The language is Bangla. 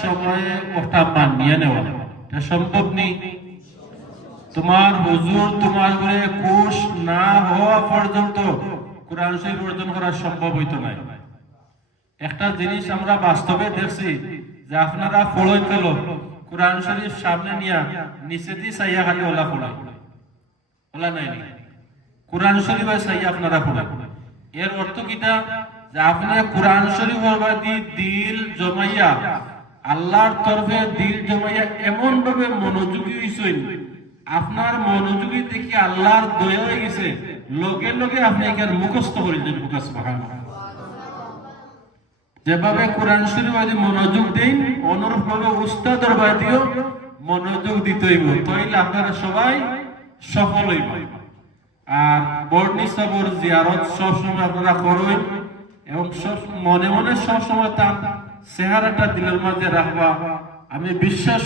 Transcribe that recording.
সময়ে ওটা মানিয়ে নেওয়া এটা সম্ভব নেই। তোমার হুজুর তোমার ঘরে খুশ না হওয়া পর্যন্ত কোরআন শরীফ অর্জন করা সম্ভব হইতো না। একটা জিনিস আমরা বাস্তবে দেখছি যে আপনারা ফলোই পেল কোরআন শরীফ সামনে নিয়া নিচে দিয়ে চাইয়া খালি ওলা পড়া ওলা নাই কোরআন শরীফ চাইয়া আপনারা পড়া। এর অর্থ কিটা যে আপনারা কোরআন শরীফ দিল জমাইয়া আল্লাহর তরফে দিল জমাইয়া এমন ভাবে মনোযোগী হইছেন, আপনার মনোযোগী দেখি আল্লাহর দয়া হয়ে গেছে, লগে লগে আপনি এখানে মুখস্থ করে দেন। যেভাবে কোরআন শরীফ মনোযোগ দেন অনুরূপ ভাবে উস্তাদের বাড়িতেও মনোযোগ দিতে হইব, তাইলে আপনারা সবাই সফল হইব। আর বর্ণি সাবর জিয়ারত সবসময় আপনারা করবেন এবং সব মনে মনে সবসময় তার চেহারাটা দিলের মাঝে রাখবা। আমি বিশ্বাস